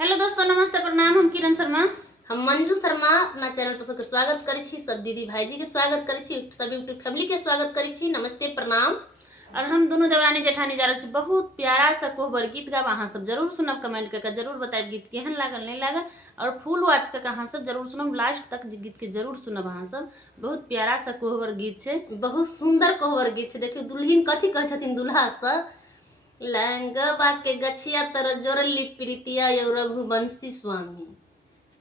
Hello दोस्तों, नमस्ते, प्रणाम। हम किरण शर्मा, हम मंजू शर्मा अपना चैनल पर सबके स्वागत करै छी। सब दीदी भाईजी के स्वागत करै छी, सभी फैमिली के स्वागत करै छी। नमस्ते, प्रणाम। और हम दोनों देवरानी जेठानी जा रहे छी। बहुत प्यारा सा कोहबर गीत गाब। अहाँ सब जरूर सुनब, कमेंट करके जरूर बताएब गीत केहन लागल नहीं लागल। और फुल वॉच करके अहाँ सब जरूर सुनब, लास्ट तक गीत के जरूर सुनब। अहाँ सब बहुत प्यारा सा कोहबर गीत है, बहुत सुंदर कोहबर गीत है। देखियो दुल्हिन कथी कहै छथिन दुल्हा से, लंगवा के गछिया तर जोड़ली प्रीतिया यौ रघुवंशी स्वामी,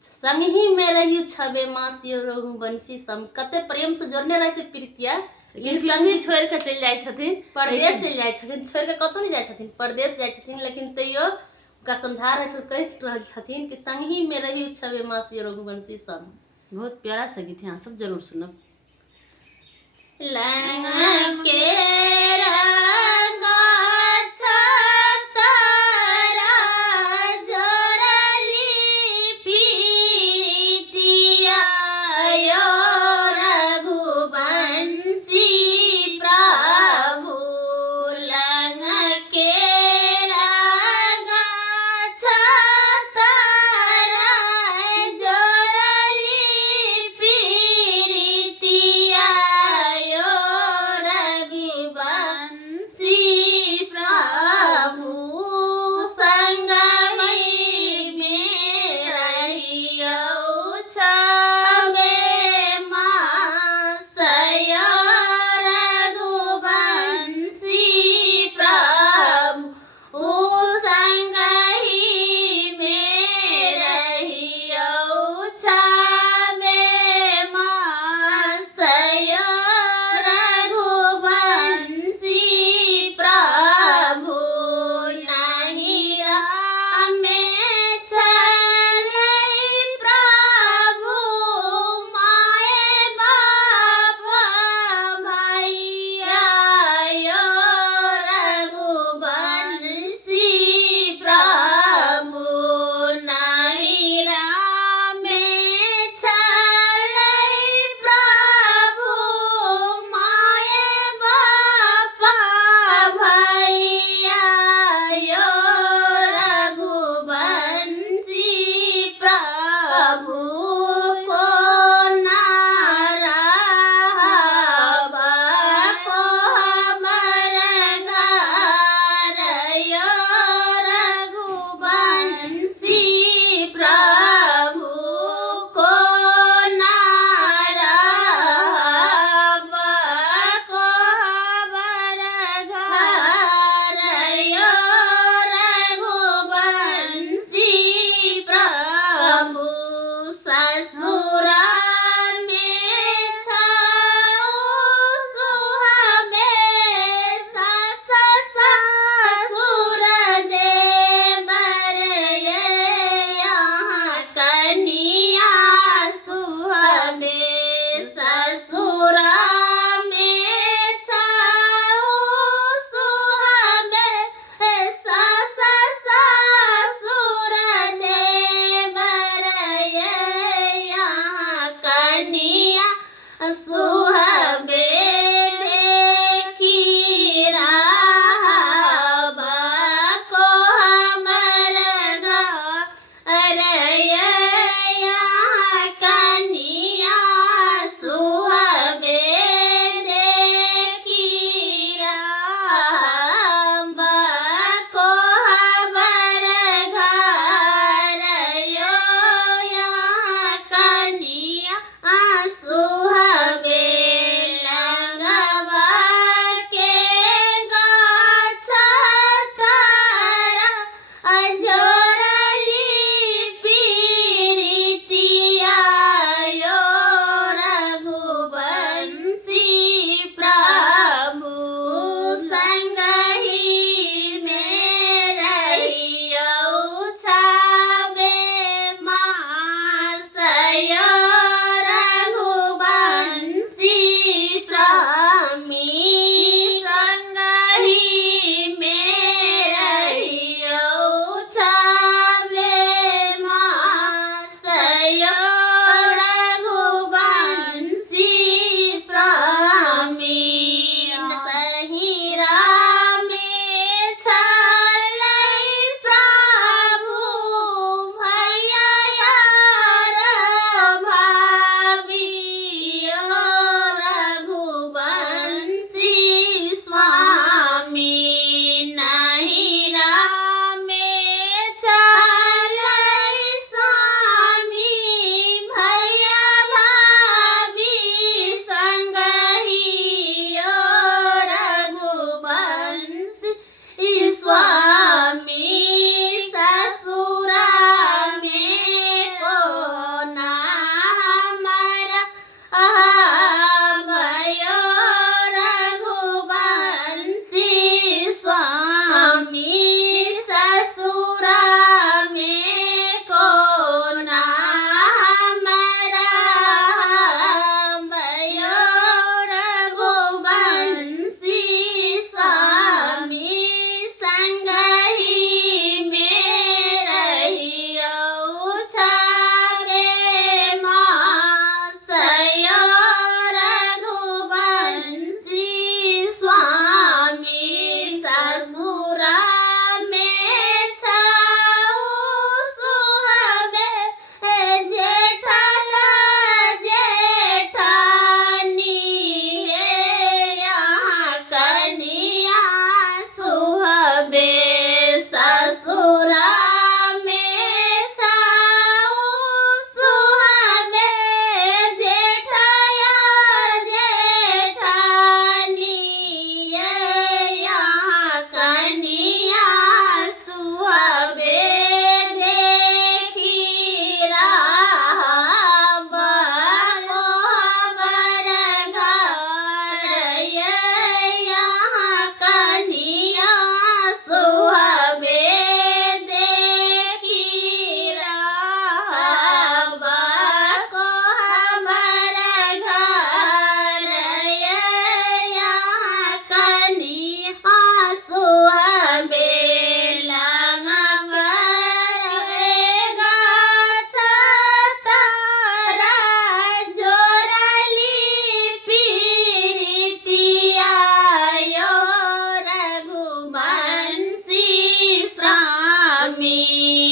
संगही में रहियो छबे मास यौ रघुवंशी स्वामी। कते प्रेम से जोड़ने रहे छै प्रीतिया, लेकिन संगी छोड़ के चल जाए छथिन, परदेश चल जाए छथिन, छोड़ के कतौ नहीं जाए छथिन, परदेश जाए छथिन। लेकिन तैयो का समझा रहे छै, कह रहल छथिन कि संगही में रहियो छबे मास यौ रघुवंशी स्वामी। बहुत प्यारा सा गीत है, अहाँ सब जरूर सुनब। लंग के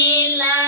नीला